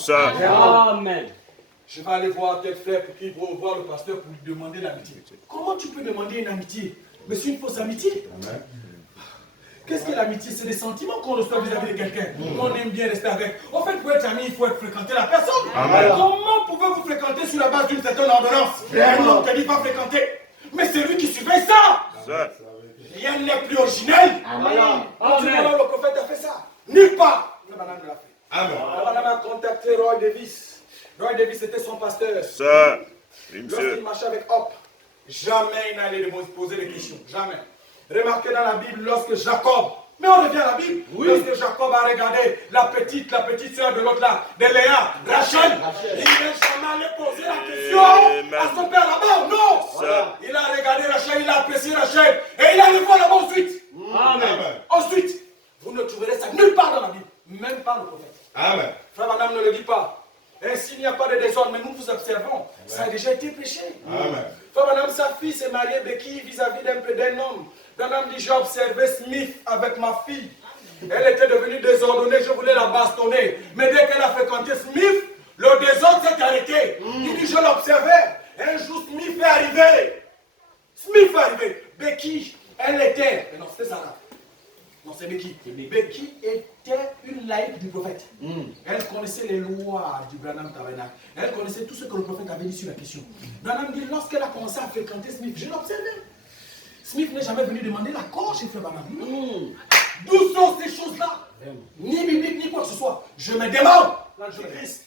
Ça. Amen. Je vais aller voir tel frère pour qu'il va voir le pasteur pour lui demander l'amitié. Comment tu peux demander une amitié? Mais c'est une fausse amitié. Amen. Qu'est-ce que l'amitié? C'est des sentiments qu'on reçoit vis-à-vis de quelqu'un, qu'on aime bien rester avec. En fait, pour être ami, il faut fréquenter la personne. Amen. Comment pouvez-vous fréquenter sur la base d'une certaine ordonnance? Un homme te dit pas fréquenter. Mais c'est lui qui surveille ça. Ça. Rien n'est plus originel. Amen. Continuellement, le prophète a fait ça. Nulle part. Le madame l'a fait. Amen. La madame a contacté Roy Davis. Roy Davis était son pasteur. Ça. Oui, Lorsqu'il monsieur. marchait avec Hop, jamais il n'allait lui poser des questions. Jamais. Remarquez dans la Bible, lorsque Jacob, mais on revient à la Bible, lorsque Jacob a regardé la petite soeur de l'autre là, de Léa, Rachel, il n'est jamais allé poser la question à son père là-bas, non. Ça. Il a regardé Rachel, il a apprécié Rachel, et il a allé voir là-bas ensuite. Amen. Ensuite, vous ne trouverez ça nulle part dans la Bible, même pas le prophète. Amen. Frère, madame ne le dit pas. Ainsi, il n'y a pas de désordre, mais nous vous observons. Ça a déjà été prêché. Amen. Frère, madame, sa fille s'est mariée Becky vis-à-vis d'un homme. Madame dit, j'ai observé Smith avec ma fille. Elle était devenue désordonnée, je voulais la bastonner. Mais dès qu'elle a fréquenté Smith, le désordre s'est arrêté. Il dit, je l'observais. Un jour, Smith est arrivé. Smith est arrivé. Becky, elle était... Non, c'était Sarah. Non, c'est Becky. Becky était une laïque du prophète. Elle connaissait les lois du Branham Tabernacle. Elle connaissait tout ce que le prophète avait dit sur la question. Branham dit, lorsqu'elle a commencé à fréquenter Smith, je l'observais. Smith n'est jamais venu demander l'accord chez Frère Branham. D'où sont ces choses-là? Ni biblique, ni quoi que ce soit. Je me demande, l'Antéchrist.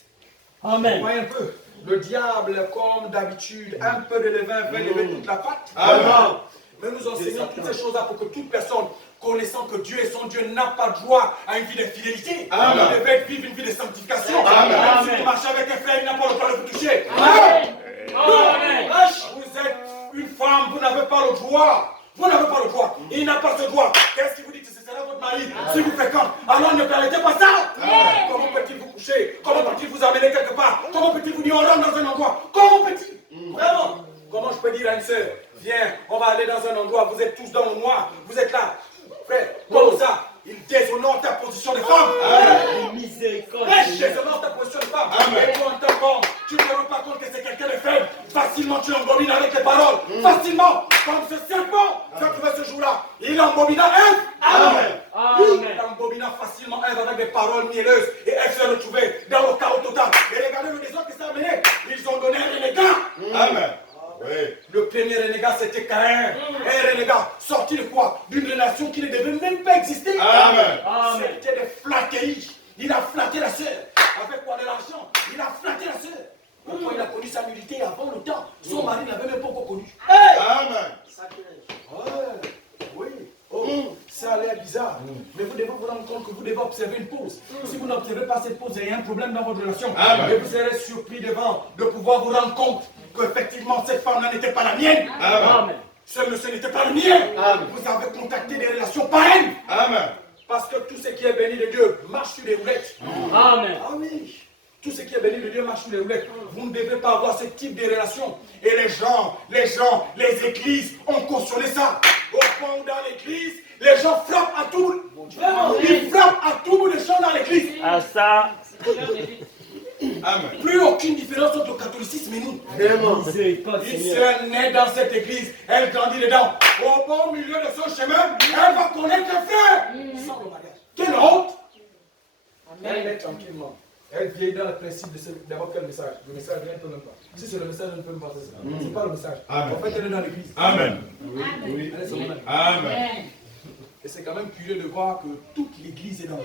Amen. Voyez un peu. Le diable, comme d'habitude, un peu de levain veut lever toute la pâte. Amen. Mais nous enseignons toutes ces choses-là pour que toute personne, connaissant que Dieu est son Dieu, n'a pas droit à une vie d'infidélité. Amen. Il devait vivre une vie de sanctification. Amen. Même si vous marchez avec un frère, il n'a pas le droit de vous toucher. Amen. Amen. Vous êtes une femme, vous n'avez pas le droit. Vous n'avez pas le droit. Il n'a pas ce droit. Qu'est-ce qui vous dit que ce sera votre mari si vous fréquentez? Alors ne permettez pas ça. Comment peut-il vous coucher? Comment peut-il vous amener quelque part? Comment peut-il vous dire on rentre dans un endroit? Comment peut-il? Vraiment? Comment je peux dire à une sœur, viens, on va aller dans un endroit, vous êtes tous dans le noir, vous êtes là. Frère, comme ça, il déshonore ta position de femme. Miséricorde. Il déshonore ta position de femme. Et toi, en tant qu'homme, tu ne te rends pas compte que c'est quelqu'un de faible. Facilement, tu embobines avec les paroles. Facilement, comme ce serpent, ça trouvait ce jour-là. Il embobina Ève. Il embobina facilement Ève avec des paroles mielleuses. Et Ève se retrouvait dans le chaos total. Et regardez le désordre que ça a mené. Ils ont donné un renégat. Amen. Oui. Le premier renégat, c'était Caïn. Un renégat sorti de quoi? D'une relation qui ne devait même pas exister. Amen. C'était des flatteries. Il a flatté la sœur. Avec quoi? De l'argent. Il a flatté la sœur. Pourquoi il a connu sa nudité avant le temps? Son mari n'avait même pas encore connu. Amen. Oui. Oh, ça a l'air bizarre. Mais vous devez vous rendre compte que vous devez observer une pause. Si vous n'observez pas cette pause, il y a un problème dans votre relation. Amen. Et vous serez surpris devant de pouvoir vous rendre compte qu'effectivement cette femme n'était pas la mienne. Amen. Ce monsieur n'était pas le mien. Vous avez contacté des relations païennes. Amen. Parce que tout ce qui est béni de Dieu marche sur des roulettes. Amen. Ah oui. Tout ce qui est béni de Dieu marche sur les roulettes. Vous ne devez pas avoir ce type de relation. Et les gens, les églises ont cautionné ça. Au point où dans l'église, les gens frappent à tout. Ils frappent à tout bout de champ dans l'église. À ça. Amen. Plus aucune différence entre le catholicisme et nous. Miséricorde, Une Seigneur. sœur née dans cette église, elle grandit dedans. Au bon milieu de son chemin, elle va connaître un frère. Sans le mariage. Quelle honte! Elle est tranquillement. Elle vieillit dans le principe de d'abord quel message? Le message vient tout même pas. Si c'est le message, elle ne peut même pas faire ça. C'est pas le message. Amen. En fait, elle est dans l'église. Amen. Oui. Elle est seulement dans l'église. Amen. Et c'est quand même curieux de voir que toute l'église est dans le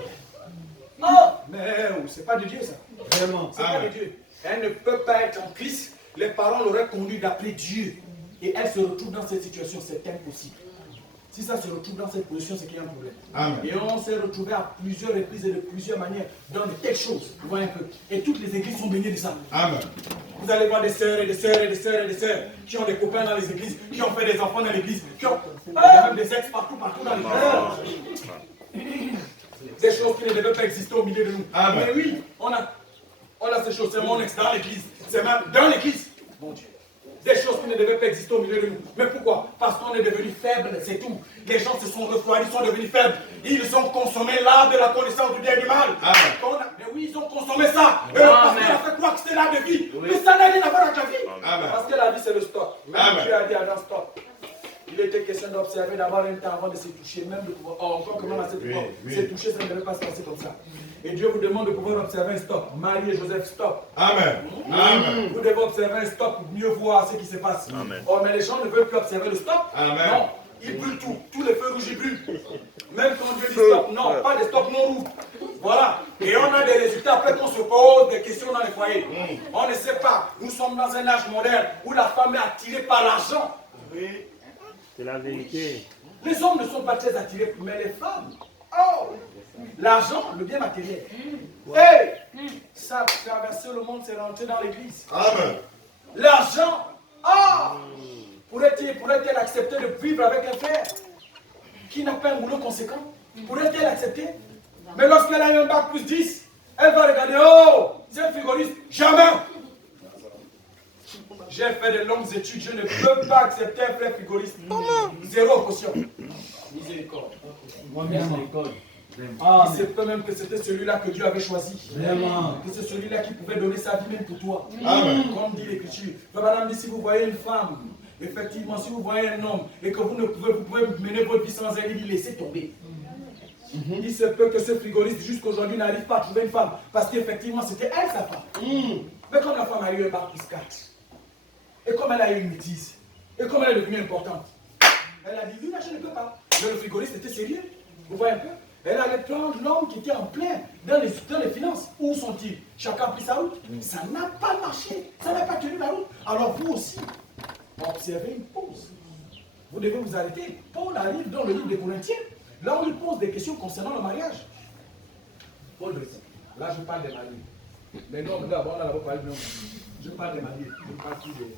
oh! Mais c'est pas de Dieu ça. Vraiment. C'est pas de Dieu. Elle ne peut pas être en Christ. Les parents l'auraient conduit d'appeler Dieu. Et elle se retrouve dans cette situation. C'est impossible. Si ça se retrouve dans cette position, c'est qu'il y a un problème. Amen. Et on s'est retrouvé à plusieurs reprises et de plusieurs manières dans de telles choses. Vous voyez un peu. Et toutes les églises sont baignées de ça. Amen. Vous allez voir des sœurs et des sœurs et des sœurs et des sœurs qui ont des copains dans les églises, qui ont fait des enfants dans l'église, qui ont même des ex partout dans l'église. Des choses qui ne devaient pas exister au milieu de nous. Amen. Mais oui, on a ces choses. C'est mon ex dans l'église. C'est même dans l'église. Mon Dieu. Des choses qui ne devaient pas exister au milieu de nous. Mais pourquoi? Parce qu'on est devenu faible, c'est tout. Les gens se sont refroidis, ils sont devenus faibles. Ils ont consommé l'art de la connaissance du bien et du mal. Amen. Mais oui, ils ont consommé ça. Et le observer d'abord un temps avant de se toucher, même de pouvoir, encore que même à cette époque, se toucher, ça ne devait pas se passer comme ça. Et Dieu vous demande de pouvoir observer un stop. Marie et Joseph, stop. Amen. Amen. Vous devez observer un stop pour mieux voir ce qui se passe. Amen. Oh, mais les gens ne veulent plus observer le stop. Amen. Non, ils brûlent tout. Tous les feux rouges, ils brûlent. Même quand Dieu dit stop, non, pas de stop non rouge. Voilà. Et on a des résultats après qu'on se pose des questions dans les foyers. On ne sait pas. Nous sommes dans un âge moderne où la femme est attirée par l'argent. Oui. C'est la vérité. Les hommes ne sont pas très attirés, mais les femmes. Oh! L'argent, le bien matériel. Hey! Ça a traversé le monde, c'est rentré dans l'église. Amen. L'argent. Ah! Pourrait-elle accepter de vivre avec un frère qui n'a pas un boulot conséquent? Pourrait-elle accepter? Mais lorsqu'elle a eu un bac plus 10, elle va regarder, oh, c'est un frigoriste. Jamais! J'ai fait de longues études, je ne peux pas accepter un frère frigoriste. Zéro caution. Miséricorde. Miséricorde. Il se peut même que c'était celui-là que Dieu avait choisi. Que c'est celui-là qui pouvait donner sa vie même pour toi. Amen. Comme dit l'Écriture. Madame dit, si vous voyez une femme, effectivement, si vous voyez un homme et que vous pouvez mener votre vie sans elle, il dit laissez tomber. Il se peut que ce frigoriste jusqu'aujourd'hui n'arrive pas à trouver une femme parce qu'effectivement c'était elle sa femme. Mais comme la femme a eu un bac plus 4, et comme elle a eu une métisse, et comme elle est devenue importante, elle a dit oui, je ne peux pas. Mais le frigoriste était sérieux. Vous voyez un peu? Elle allait prendre l'homme qui était en plein dans les finances. Où sont-ils? Chacun a pris sa route. Ça n'a pas marché. Ça n'a pas tenu la route. Alors vous aussi, observez une pause. Vous devez vous arrêter. Paul arrive dans le livre des Corinthiens, là où il pose des questions concernant le mariage. Paul dit, là je parle des mariés. Mais non, d'abord on a d'abord parlé de l'homme. Je parle des mariés. Je parle plus des...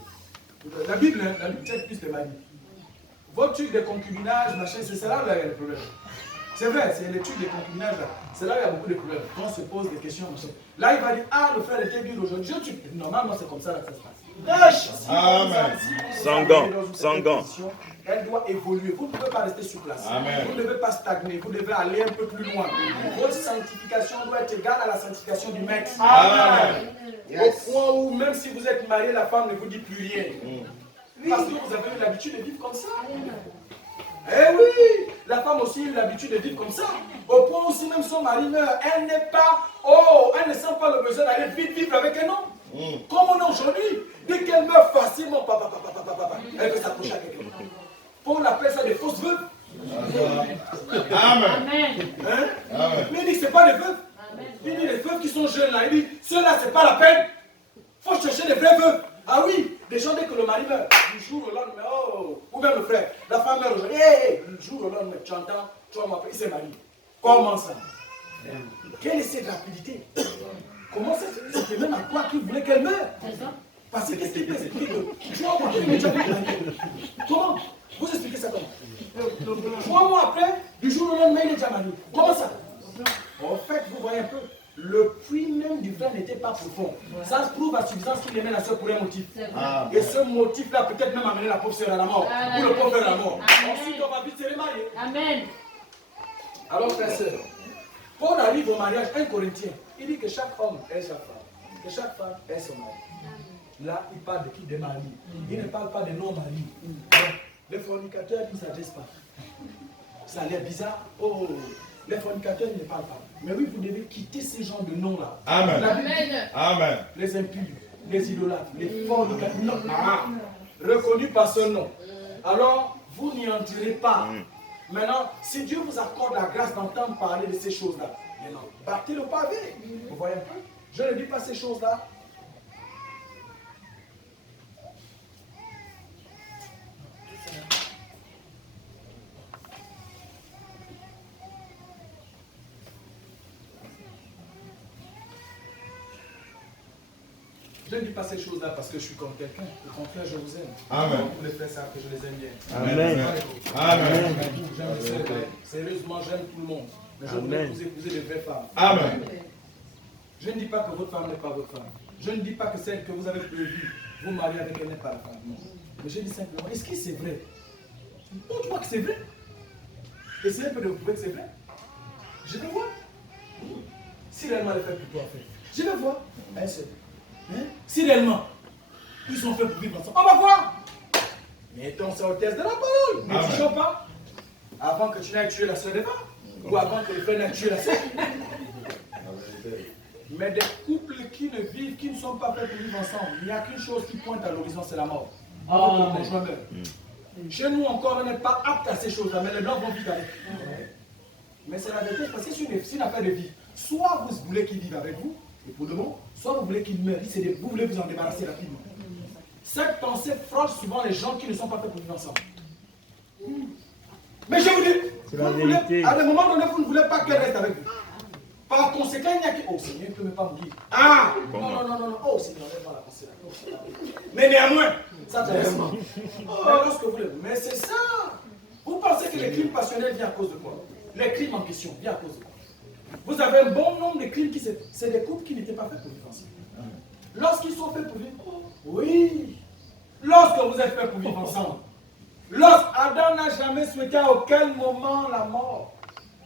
La Bible traite plus des mariés. Votre truc de concubinage, machin, c'est là où il y a le problème. C'est vrai, c'est l'étude des concubinages là. C'est là où il y a beaucoup de problèmes. Quand on se pose des questions, machin. Là, il va dire, ah, le frère était dur aujourd'hui. Normalement, c'est comme ça que ça se passe. Amen. Sans gants, sans gants. Elle doit évoluer. Vous ne pouvez pas rester sur place. Amen. Vous ne devez pas stagner. Vous devez aller un peu plus loin. Votre sanctification doit être égale à la sanctification du maître. Amen. Au point où, même si vous êtes marié, la femme ne vous dit plus rien. Parce que vous avez eu l'habitude de vivre comme ça. Eh oui, la femme aussi a eu l'habitude de vivre comme ça. Au point où si même son mari meurt, elle n'est pas, elle ne sent pas le besoin d'aller vite vivre avec un homme. Comme on est aujourd'hui, dès qu'elle meurt facilement, elle veut s'accrocher à quelqu'un. Paul appelle ça des fausses veuves. Amen. Hein? Amen. Mais il dit que ce n'est pas des veuves. Il dit les veuves qui sont jeunes là, il dit, ceux-là, ce n'est pas la peine. Il faut chercher des vraies veuves. Ah oui, des gens dès que le mari meurt, du jour au lendemain, ou même le frère, la femme meurt aujourd'hui, le jour au lendemain, tu entends, 3 mois après, il s'est marié. Comment ça? Quelle est cette rapidité? Comment ça? C'était même à quoi qu'il voulait qu'elle meure? Parce que qu'est-ce qui peut expliquer que 3 mois après, il est déjà marié? Comment? Vous expliquez ça comment? 3 mois après, du jour au lendemain, il est déjà marié. Comment ça? En fait, vous voyez un peu. Le puits même du frère n'était pas profond. Ça se prouve à suffisance qu'il aimait la soeur pour un motif. Et ce motif-là peut-être même amener la pauvre soeur à la mort. Ou le pauvre frère à la mort. Ensuite, on va vite se remarier. Amen. Alors, frère, sœur, Paul arrive au mariage, 1 Corinthien. Il dit que chaque homme est sa femme. Que chaque femme est son mari. Là, il parle de qui? Des maris. Il ne parle pas des non-maris. Les fornicateurs, ils ne s'adressent pas. Ça a l'air bizarre. Oh, les fornicateurs, ils ne parlent pas. Mais oui, vous devez quitter ces genres de noms-là. Amen. Amen. Les impurs, les idolâtres, les fornicateurs. Non, reconnus par ce nom. Alors, vous n'y entrerez pas. Maintenant, si Dieu vous accorde la grâce d'entendre parler de ces choses-là, maintenant, battez le pavé. Vous voyez un peu? Je ne dis pas ces choses-là. Je ne dis pas ces choses-là parce que je suis comme quelqu'un. Au contraire, je vous aime. Amen. Vous les faites ça que je les aime bien. Amen. Amen. J'aime les célébrer. Sérieusement, j'aime tout le monde. Mais je voulais vous épouser des vraies femmes. Amen. Je ne dis pas que votre femme n'est pas votre femme. Je ne dis pas que celle que vous avez prévue, vous marier avec elle n'est pas la femme. Non. Mais je dis simplement, est-ce que c'est vrai? Montre-moi que c'est vrai. Essayez un peu de vous prouver que c'est vrai. Je vais voir. Si réellement elle est faite pour toi, en fait. Je vais voir. Un seul. Hein? Si réellement, ils sont faits pour vivre ensemble, on va voir. Mettons ça au test de la parole. Ne disons pas, Avant que tu n'aies tué la soeur d'Eva, ou avant que le frère n'ait tué la soeur. Mais des couples qui ne vivent, qui ne sont pas faits pour vivre ensemble, il n'y a qu'une chose qui pointe à l'horizon, c'est la mort. Avant que le conjoint meure. Chez nous encore, on n'est pas apte à ces choses-là, mais les blancs vont vivre avec. Mais c'est la vérité, parce que c'est une affaire de vie. Soit vous voulez qu'ils vivent avec vous, et pour le moment, soit vous voulez qu'ils meurent, vous voulez vous en débarrasser rapidement. Cette pensée frotte souvent les gens qui ne sont pas faits pour vivre ensemble. Mais je vous dis, à un moment donné, vous ne voulez pas qu'elle reste avec vous. Par conséquent, il n'y a que... Oh Seigneur, il ne peut même pas mourir. Ah non. Oh Seigneur, lève la pensée là. Mais néanmoins, ça te laisse. Lorsque vous le... Mais c'est ça. Vous pensez que les crimes passionnels viennent à cause de quoi? Les crimes en question viennent à cause de quoi? Vous avez un bon nombre de crimes qui... C'est des couples qui n'étaient pas faits pour vivre ensemble. Lorsqu'ils sont faits pour vivre... Oui. Lorsque vous êtes faits pour vivre ensemble. Adam n'a jamais souhaité à aucun moment la mort.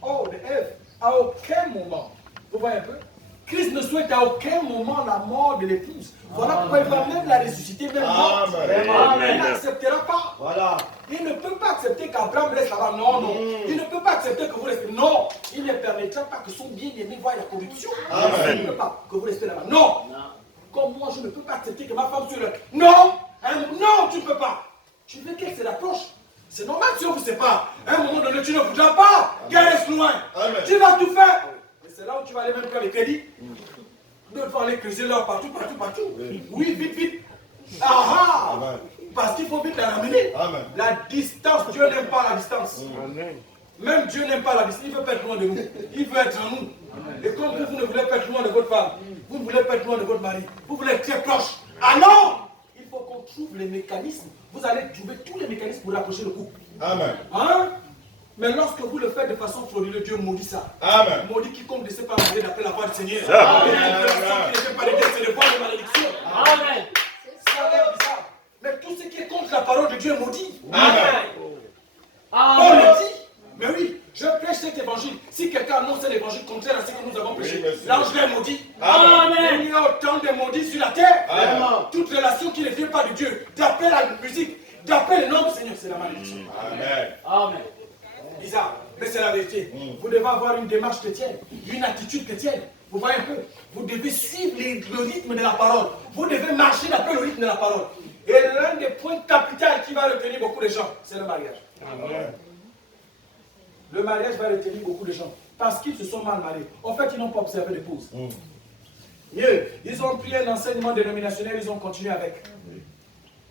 Oh, de Ève. À aucun moment. Vous voyez un peu? Christ ne souhaite à aucun moment la mort de l'épouse. Voilà pourquoi il va même la ressusciter, même morte. Il n'acceptera pas. Voilà. Il ne peut pas accepter qu'Abraham reste là-bas. Non. Il ne peut pas accepter que vous restez. Non. Il ne permettra pas que son bien-aimé voie la corruption. Il ne peut pas que vous restez là-bas. Non. Comme moi, je ne peux pas accepter que ma femme soit là. Non. Non, tu ne peux pas. Tu veux qu'elle se rapproche. C'est normal si on vous sépare. À un moment donné, tu ne voudras pas qu'elle reste loin. Tu vas tout faire. Et c'est là où tu vas aller même faire les crédits. De faire aller creuser l'or partout. Oui, vite. Parce qu'il faut vite la ramener. La distance, Dieu n'aime pas la distance. Même Dieu n'aime pas la distance. Il veut pas être loin de nous. Il veut être en nous. Et comme vous ne voulez pas être loin de votre femme, vous ne voulez pas être loin de votre mari, vous voulez être très proche. Ah non! Il faut qu'on trouve les mécanismes. Vous allez trouver tous les mécanismes pour rapprocher le couple. Amen. Mais lorsque vous le faites de façon frauduleuse, Dieu maudit ça. Amen. Maudit quiconque ne sait pas marier d'après la voix du Seigneur. Amen. Qui ne fait pas les c'est le voix de malédiction. Amen. Ça a l'air bizarre. Mais tout ce qui est contre la parole de Dieu est maudit. Amen. On le dit. Mais oui, je prêche cet évangile. Si quelqu'un annonce un évangile contraire à ce que nous avons prêché, l'ange est maudit. Amen. Il y a autant de maudits sur la terre. Amen. Toute relation qui ne vient pas de Dieu, d'après la musique, d'après le nom du Seigneur, c'est la malédiction. Amen. Bizarre, mais c'est la vérité. Vous devez avoir une démarche chrétienne, une attitude chrétienne. Vous voyez un peu? Vous devez suivre le rythme de la parole. Vous devez marcher d'après le rythme de la parole. Et l'un des points capitaux qui va retenir beaucoup de gens, c'est le mariage. Amen. Le mariage va retenir beaucoup de gens parce qu'ils se sont mal mariés. En fait, ils n'ont pas observé l'épouse. Mieux, ils ont pris un enseignement dénominationnel, ils ont continué avec.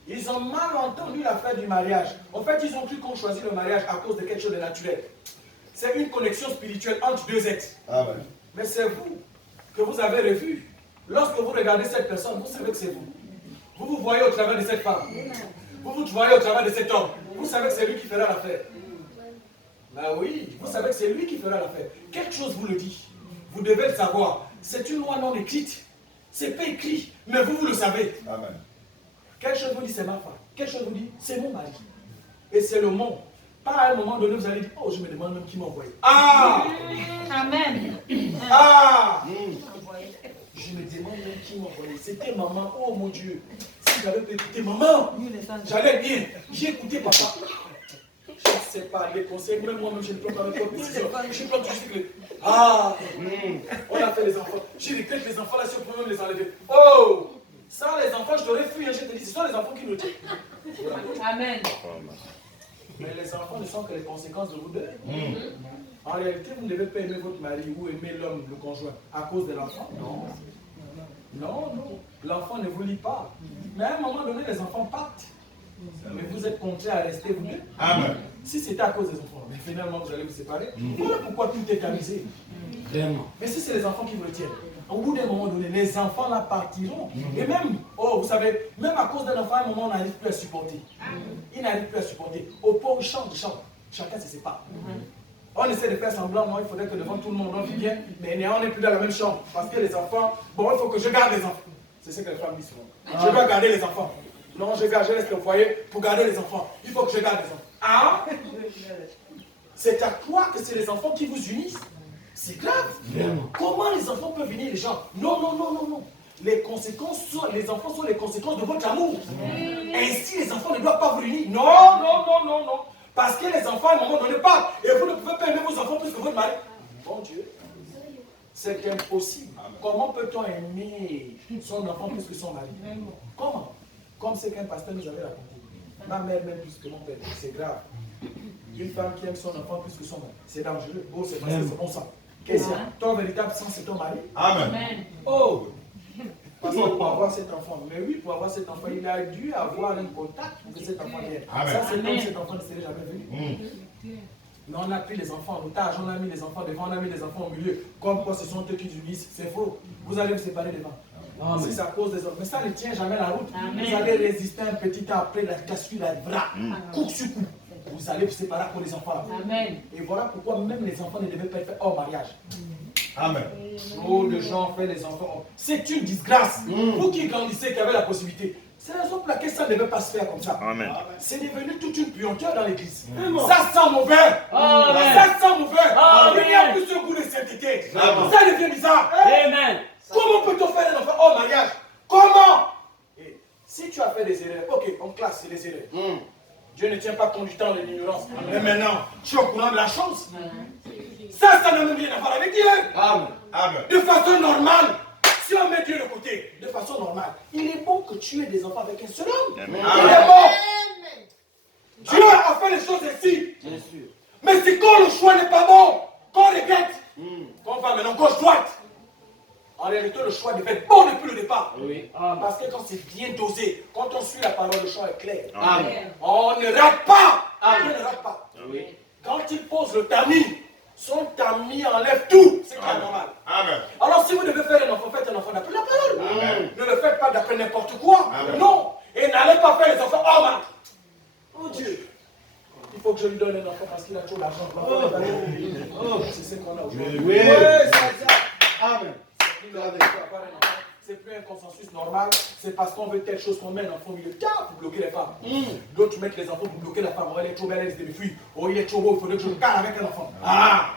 Ils ont mal entendu l'affaire du mariage. En fait, ils ont cru qu'on choisit le mariage à cause de quelque chose de naturel. C'est une connexion spirituelle entre deux êtres. Amen. Mais c'est vous que vous avez revu. Lorsque vous regardez cette personne, vous savez que c'est vous. Vous vous voyez au travers de cette femme. Vous vous voyez au travers de cet homme. Vous savez que c'est lui qui fera l'affaire. Ben oui, vous savez que c'est lui qui fera l'affaire. Quelque chose vous le dit. Vous devez le savoir. C'est une loi non écrite. C'est pas écrit, mais vous le savez. Amen. Quelque chose vous dit, c'est ma femme. Quelque chose vous dit, c'est mon mari. Et c'est le monde. Pas à un moment donné, vous allez dire, oh, je me demande même qui m'a envoyé. Amen. Je me demande même qui m'a envoyé. C'était maman. Oh mon Dieu. Si j'avais pu écouter maman, j'allais bien. J'ai écouté papa. Je ne sais pas, les conseils, même moi-même, je ne prends pas mes propres décisions. Je prends juste que... on a fait les enfants. Je regrette les enfants là, si on peut même les enlever. Oh! Sans les enfants, je t'aurais fui, je te dis, ce sont les enfants qui nous tuent. Amen. Mais les enfants ne sont que les conséquences de vous deux. En réalité, vous ne devez pas aimer votre mari ou aimer l'homme, le conjoint, à cause de l'enfant. Non. L'enfant ne vous lie pas. Mais à un moment donné, les enfants partent. Mais vous êtes contraints à rester vous deux. Amen. Si c'était à cause des enfants, mais finalement vous allez vous séparer. Voilà pourquoi tout est amusé. Vraiment. Mais si c'est les enfants qui vous retiennent, au bout d'un moment donné, les enfants là partiront. Et même, vous savez, même à cause d'un enfant, à un moment, on n'arrive plus à supporter. Il n'arrive plus à supporter. Au point où il chante. Chacun se sépare. On essaie de faire semblant, moi, il faudrait que devant tout le monde, on vit bien, mais on n'est plus dans la même chambre. Parce que les enfants, bon, il faut que je garde les enfants. C'est ce que les femmes disent souvent. Je dois garder les enfants. Non, je reste au foyer pour garder les enfants. Il faut que je garde les enfants. C'est à quoi que c'est les enfants qui vous unissent? C'est grave. Comment les enfants peuvent unir les gens? Non. Les enfants sont les conséquences de votre amour. Ainsi, les enfants ne doivent pas vous unir. Non. Parce que les enfants, à un moment donné, partent. Et vous ne pouvez pas aimer vos enfants plus que votre mari. Bon Dieu, c'est impossible. Comment peut-on aimer son enfant plus que son mari? Comment? Comme c'est qu'un pasteur nous avait raconté. Ma mère m'aime plus que mon père. C'est grave. Une femme qui aime son enfant plus que son mari, c'est dangereux. Oh, c'est parce que c'est bon sang. Qu'est-ce qu'il y a? Ton véritable sang, c'est ton mari? Amen. Oh! Parce que pour avoir cet enfant, mais oui, pour avoir cet enfant, il a dû avoir un contact pour que cet enfant vienne. Ça, c'est comme cet enfant ne serait jamais venu. Mais on a pris les enfants en otage, on a mis les enfants devant, on a mis les enfants au milieu. Comme quoi ce sont eux qui unissent. C'est faux. Vous allez vous séparer devant. Si ça cause des hommes. Mais ça ne tient jamais la route. Vous allez résister un petit temps après la cassure, la bras, coup sur coup. Vous allez vous séparer pour les enfants. Amen. Et voilà pourquoi même les enfants ne devaient pas être faits hors mariage. Amen. Trop de gens font les enfants. C'est une disgrâce. Vous qui grandissez, qui avez la possibilité. C'est la raison pour laquelle ça ne devait pas se faire comme ça. Amen. C'est devenu toute une puanteur dans l'église. Ça sent mauvais. Amen. Ça sent mauvais. Amen. Il n'y a plus ce goût de sainteté. Amen. Ça devient bizarre. Amen. Comment peut-on faire un enfant hors mariage? Comment? Et si tu as fait des erreurs, ok, on classe les erreurs. Dieu ne tient pas compte du temps de l'ignorance. Mais maintenant, tu es au courant de la chose. Ça n'a même rien à voir avec Dieu. Amen. De façon normale, si on met Dieu de côté, de façon normale, il est bon que tu aies des enfants avec un seul homme. Amen. Il est bon. Dieu a fait les choses ainsi. Mais c'est quand le choix n'est pas bon, qu'on regrette, qu'on va maintenant gauche-droite. En réalité, le choix devait être bon depuis le départ. Parce que quand c'est bien dosé, quand on suit la parole, le choix est clair. Amen. On ne rate pas. Dieu ne rate pas. Quand il pose le tamis, son tamis enlève tout. C'est pas normal. Amen. Alors si vous devez faire un enfant, faites un enfant d'après la parole. Amen. Ne le faites pas d'après n'importe quoi. Amen. Non. Et n'allez pas faire les enfants hors mal. Oh Dieu. Il faut que je lui donne un enfant parce qu'il a trop d'argent. C'est ce qu'on a aujourd'hui. Oui. Amen. C'est plus un consensus normal, c'est parce qu'on veut telle chose qu'on met un enfant au milieu pour bloquer les femmes. D'autres mettent les enfants pour bloquer la femme. Oh, elle est trop belle, elle se défuit. Oh, il est trop beau, il faudrait que je me parle avec un enfant. Ah!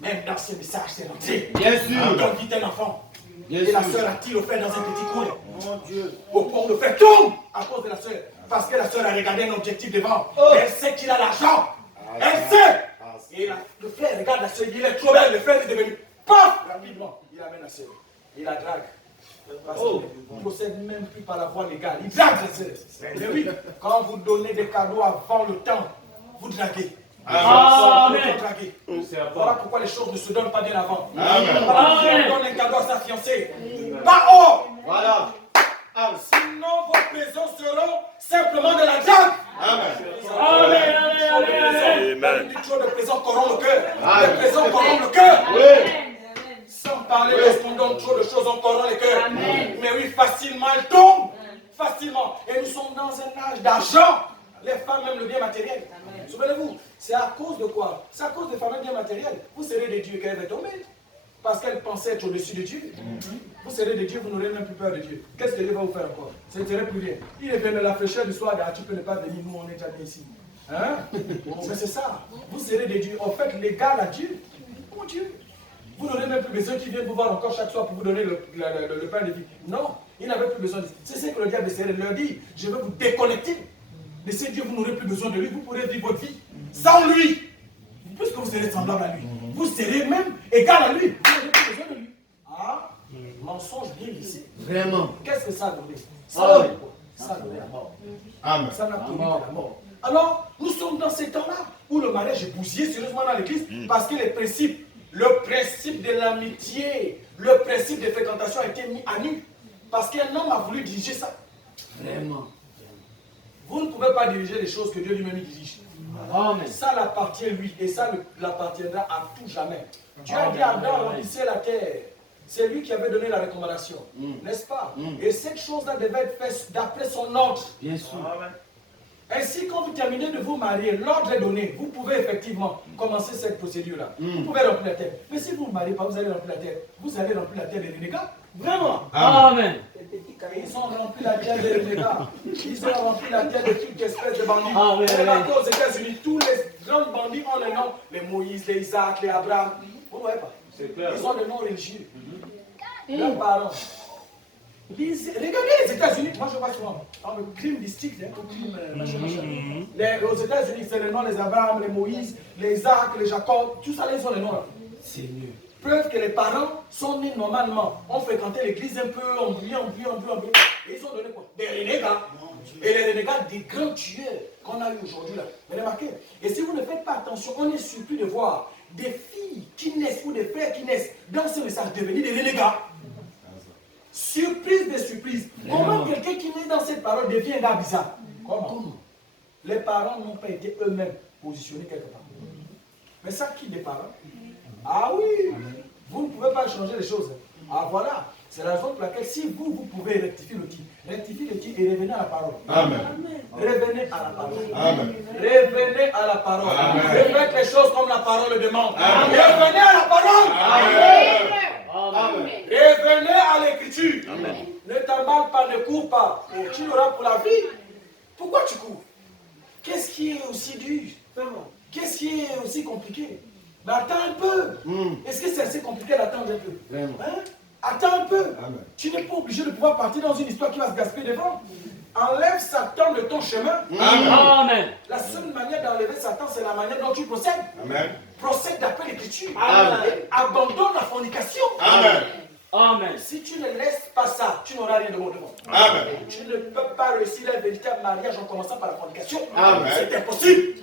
Même dans ce message, c'est rentré. Bien sûr. Comme dit un enfant. Bien Et la sûr. sœur a-t-il offert dans un petit coin. Mon Dieu. Au point de faire tombe à cause de la sœur. Parce que la sœur a regardé un objectif devant. Elle sait qu'il a l'argent. Elle sait. Et le frère regarde la sœur, il est trop belle. Le frère est devenu paf rapidement. Il amène la sœur. Il la drague. Parce qu'il ne possède même plus par la voie légale. Il drague la sœur. Mais oui, quand vous donnez des cadeaux avant le temps, vous draguez. Amen. Vous draguez. Voilà pourquoi les choses ne se donnent pas bien avant. Amen. Voilà, on donne un cadeau à sa fiancée. Pas haut. Voilà. Sinon, vos présents seront simplement de la drague. Amen. Amen. Trop de présents corrompent le cœur. Les présents corrompent le cœur. Sans parler, lorsqu'on donne trop de choses, on corrompt le cœur. Mais oui, facilement, elles tombent. Facilement. Et nous sommes dans un âge d'argent. Les femmes aiment le bien matériel. Souvenez-vous, c'est à cause de quoi? C'est à cause des femmes bien matérielles. Vous serez des dieux qu'elles vont tomber. Parce qu'elles pensaient être au-dessus de Dieu. Vous serez des dieux, vous n'aurez même plus peur de Dieu. Qu'est-ce que Dieu va vous faire encore? Ce ne serait plus rien. Il est venu de la fraîcheur du soir, tu peux ne pas venir, nous on est déjà bien ici. Hein? Mais c'est ça. Vous serez des dieux. En fait, l'égal à Dieu. Mon Dieu. Vous n'aurez même plus besoin qu'il vienne vous voir encore chaque soir pour vous donner le pain de vie. Non, il n'avait plus besoin de ça. C'est ce que le diable essaie de leur dire. Je vais vous déconnecter. Mais ce Dieu, vous n'aurez plus besoin de lui. Vous pourrez vivre votre vie sans lui. Puisque vous serez semblable à lui. Vous serez même égal à lui. Vous n'aurez plus besoin de lui. Ah, mensonge bien ici. Vraiment. Qu'est-ce que ça a donné? Ça a donné quoi? Ça a donné la mort. Amen. Ça n'a produit que la mort. Alors, nous sommes dans ces temps-là où le mariage est bousillé sérieusement dans l'église parce que le principe de l'amitié, le principe de fréquentation a été mis à nu. Parce qu'un homme a voulu diriger ça. Vraiment. Vous ne pouvez pas diriger les choses que Dieu lui-même dirige. Amen. Ça l'appartient lui et ça l'appartiendra à tout jamais. Dieu a dit à Adam, remplissez la terre. C'est lui qui avait donné la recommandation, n'est-ce pas? Et cette chose-là devait être faite d'après son ordre. Bien sûr. Ainsi, quand vous terminez de vous marier, l'ordre est donné. Vous pouvez effectivement commencer cette procédure-là. Vous pouvez remplir la terre. Mais si vous ne vous mariez pas, vous allez remplir la terre. Vous allez remplir la terre des renégats. Vraiment. Amen. Ils ont rempli la terre des renégats. Ils ont rempli la terre de toute espèce de bandits. Amen. Et maintenant, aux États-Unis, tous les grands bandits ont le nom. Les Moïse, les Isaac, les Abraham. Vous ne voyez pas? Ils ont le nom religieux. Leurs parents Regardez les États-Unis, moi je vois souvent, dans le crime district, aux États-Unis, c'est les noms, les Abraham, les Moïse, les Isaac, les Jacob, tout ça, ils ont les noms là. Seigneur. Preuve que les parents sont nés normalement, ont fréquenté l'église un peu, embrouillé. Et ils ont donné quoi? Des renégats. Et les renégats, des grands tueurs qu'on a eu aujourd'hui là. Mais remarquez, et si vous ne faites pas attention, on est surpris de voir des filles qui naissent ou des frères qui naissent dans ce message devenir des renégats. Surprise de surprise. Comment quelqu'un qui naît dans cette parole devient un gars bizarre? Comment? Les parents n'ont pas été eux-mêmes positionnés quelque part. Mais ça qui des parents? Ah oui, vous ne pouvez pas changer les choses. Ah voilà, c'est la raison pour laquelle si vous pouvez rectifier le tir et revenez à la parole. Amen. Revenez à la parole. Amen. Revenez à la parole. Amen. Faites les choses comme la parole le demande. Amen. Revenez à la parole. Amen. Revenez à l'écriture. Ne t'emballe pas, ne cours pas. Tu l'auras pour la vie. Pourquoi tu cours? Qu'est-ce qui est aussi dur? Qu'est-ce qui est aussi compliqué? Mais attends un peu. Est-ce que c'est assez compliqué d'attendre un peu? Hein? Attends un peu. Amen. Tu n'es pas obligé de pouvoir partir dans une histoire qui va se gaspiller devant. Enlève Satan de ton chemin. Amen. La seule manière d'enlever Satan, c'est la manière dont tu procèdes. Amen. Procède d'après l'écriture. Amen. Et abandonne la fornication. Amen. Amen. Si tu ne laisses pas ça, tu n'auras rien de bon devant. Amen. Tu ne peux pas réussir un véritable mariage en commençant par la fornication. Amen. C'est impossible.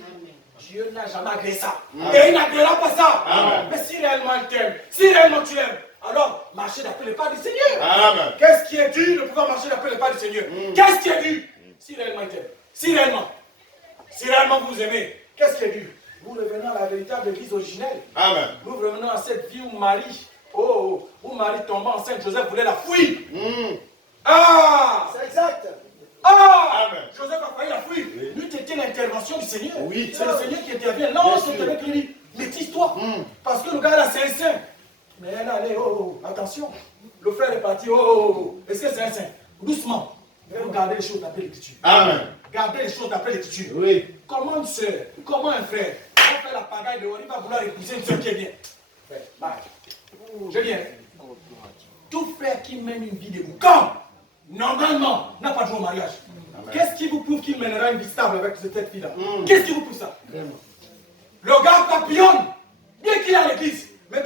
Dieu n'a jamais agréé ça. Et il n'agréera pas ça. Amen. Mais si réellement il t'aime, si réellement tu aimes, alors marchez d'après le pas du Seigneur. Amen. Qu'est-ce qui est dur de pouvoir marcher d'après le pas du Seigneur? Qu'est-ce qui est dur? Si réellement il t'aime, si réellement vous aimez, qu'est-ce qui est dur? Nous revenons à la véritable église originelle. Amen. Nous revenons à cette vie où Marie, où Marie tombant enceinte, Joseph voulait la fuir. Ah! C'est exact. Ah! Amen. Joseph a failli la fuir. N'eût été l'intervention du Seigneur. Oui. C'est le Seigneur qui intervient. Non, c'est quelqu'un qui dit, métisse-toi. Parce que le gars là, c'est un saint. Mais elle allait, attention. Le frère est parti, est-ce que c'est un saint? Doucement. Regardez les choses d'après l'écriture. Amen. Gardez les choses d'après l'écriture. Oui. Comment une soeur, comment un frère, on fait la pagaille dehors, il va vouloir épouser une soeur qui est bien. Bye. Je viens. Tout frère qui mène une vie de boucan, normalement, n'a pas de jour au mariage. Qu'est-ce qui vous prouve qu'il mènera une vie stable avec cette fille-là? Qu'est-ce qui vous prouve ça? Le gars papillonne, bien qu'il est à l'église.